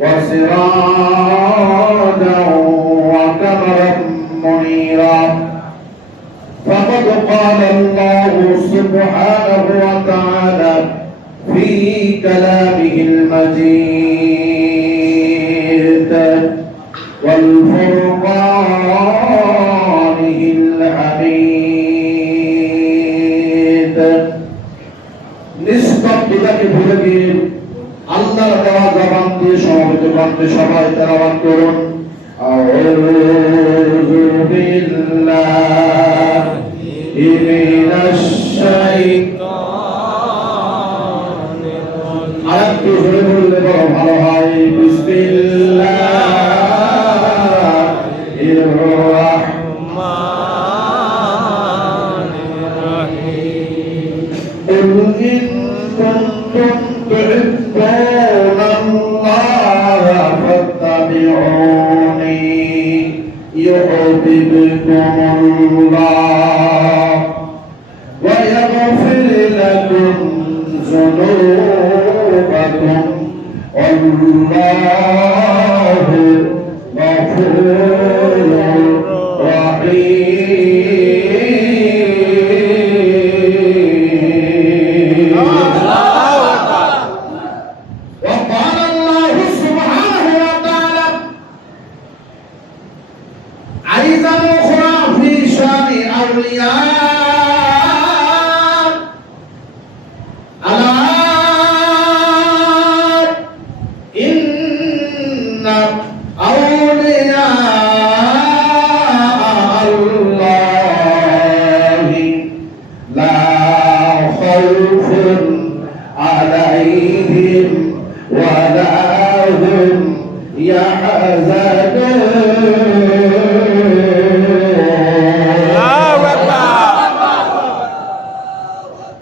وسراجا وكمرا منيرا. فقد قال الله سبحانه وتعالى في كلامه কণ্ঠে সবাই তেলাবাদ করুন أعوذ بالله من الشيطان আরেকটু يحببكم الله ويغفر لكم ذنوبكم والله غفور رحيم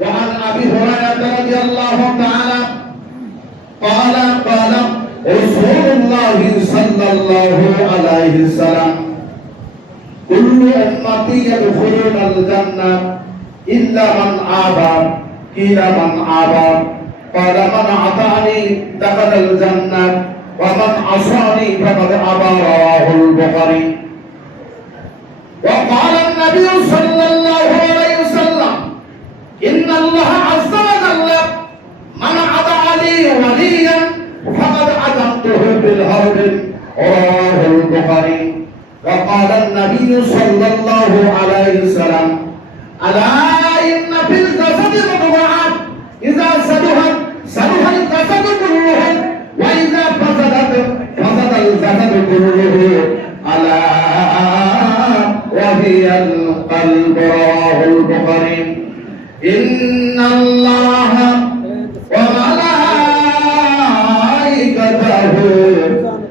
وعن أبي هريرة رضي الله تعالى قال قال رسول الله صلى الله عليه وسلم كل امتي يدخلون الجنه الا من ابى قيل من ابى قال من اطاعني دخل الجنه ومن عصاني فقد ابى رواه البخاري وقال النبي صلى الله عليه وسلم إن الله عز بالهرب رواه البخاري وقال النبي صلى الله عليه وسلم ألا إن في الجسد مضغة إذا صلحت صلح الجسد كله وإذا فسدت فسد الجسد كله ألا وهي القلب رواه البخاري إن الله وملائكته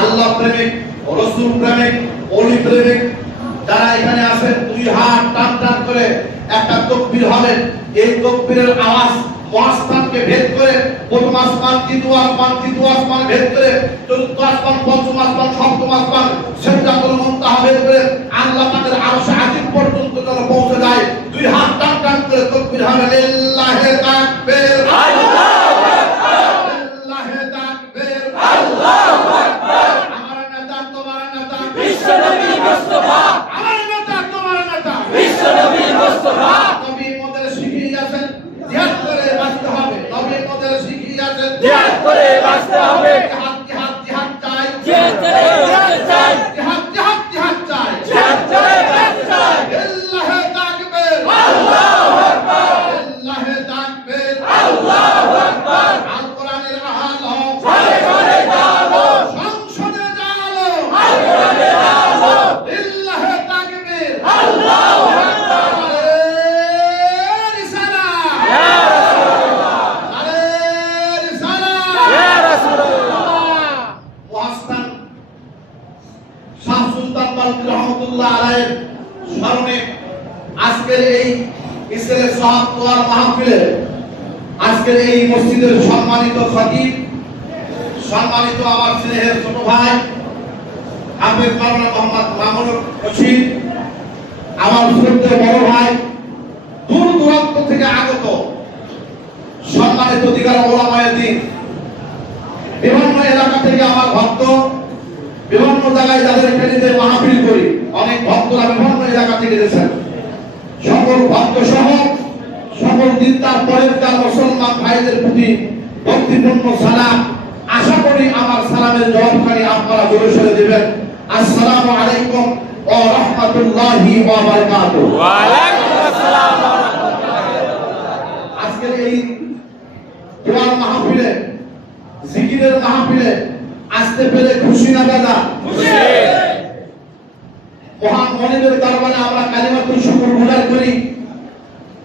আল্লাহ প্রেমিক রসুল প্রেমিক অলি প্রেমিক যারা এখানে আছেন, দুই হাত টান টান করে একটা তকবির হবে। এই তকবিরের আওয়াজ মহাস্থানকে ভেদ করে, প্রথম আসমান দ্বিতীয় আসমান, তৃতীয় আসমান ভেদ করে, চতুর্থ আসমান, পঞ্চম আসমান, সপ্তম আসমান সেটাগুলো মুন্তাহা ভেদ করে আল্লাহ তাদের আরও সাহায্য পর্যন্ত যেন পৌঁছে যায়। দুই হাত টান টান করে তকবির হবে লিল্লাহি তাকবীর লিল্লাহি তাকবীর আমার নেতা তোমার নেতা বিশ্বনবী মুস্তাফা আমার নেতা তোমার নেতা বিশ্বনবী মুস্তাফা নবী মোদের শিখিয়ে গেছেন জিহাদ করে বাঁচতে হবে নবী মোদের শিখিয়ে গেছেন জিহাদ করে বাঁচতে হবে জিহাদ জিহাদ জিহাদ চাই জিহাদ করে বাঁচতে চাই জিহাদ জিহাদ জিহাদ চাই জিহাদ করে বাঁচতে চাই লিল্লাহি তাকবীর আল্লাহু আকবার লিল্লাহি তাকবীর আল্লাহু আকবার আল কোরআনের আলো ঘরে ঘরে জালো সংসদে জালো আল কোরআনের আলো লিল্লাহি তাকবীর আল্লাহু আকবার আলাইহিস রিসালাহ ইয়া রাসূলুল্লাহ আলাইহিস রিসালাহ ইয়া রাসূলুল্লাহ মহাস্থান শাহ সুলতান বালকি রহমতুল্লাহ আলাইহির স্মরণে আজকের এই সাহাব তোয়ার মাহফিলে আজকের এই মসজিদের সম্মানিত খতিব, সম্মানিত আমার স্নেহের ছোট ভাই বিভিন্ন এলাকা থেকে আমার ভক্ত, বিভিন্ন জায়গায় যাদের ফেরিতে মাহফিল করি, অনেক ভক্তরা বিভিন্ন এলাকা থেকে এসেছেন সকল ভক্ত সহ সকল দিনদার পরেরকার মুসলমান ভাইদের প্রতি ভক্তিপূর্ণ সালাম। আশা করি আমার সালামের জবাবকারী আপনারা জোরে সরে দেবেন। আসসালামু আলাইকুম ওয়া রাহমাতুল্লাহি ওয়া বারাকাতুহু। ওয়া আলাইকুম আসসালাম আজকের এই দোয়ার মাহফিলে জিকিরের মাহফিলে আসতে পেরে খুশি না দাদা? খুশি। মহান মনিবের দরবারে আমরা কালিমাতুল শুকর গুজার করি।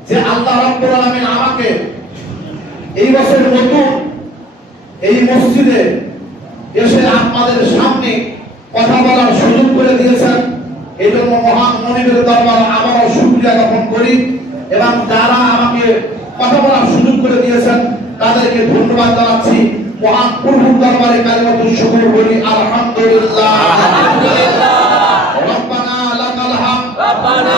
যে আল্লাহ রাব্বুল আলামিন আমাকে এই বছর নতুন এই মসজিদে এসে আপনাদের সামনে কথা বলার সুযোগ করে দিয়েছেন। এই জন্য মহান মনিবের দরবার আমারও শুক্রিয়া জ্ঞাপন করি এবং যারা আমাকে কথা বলার সুযোগ করে দিয়েছেন তাদেরকে ধন্যবাদ জানাচ্ছি। মহান প্রভু দরবারে কালিমা দুঃশুকুর করি আলহামদুলিল্লাহ। রব্বানা লাকাল হামদ। রব্বানা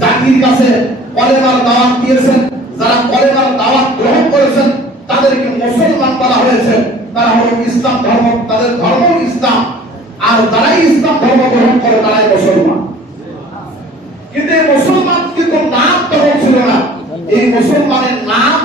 জাতির কাছে কলেমার দাওয়াত দিয়েছেন। যারা কলেমার দাওয়াত গ্রহণ করেছেন, তাদেরকে মুসলমান বলা হয়েছে। তারা হলো ইসলাম ধর্ম, তাদের ধর্ম ইসলাম। আর তারাই ইসলাম ধর্ম গ্রহণ করে, তারাই মুসলমান। কিন্তু এই মুসলমান কিন্তু নাম তখন ছিল না। এই মুসলমানের নাম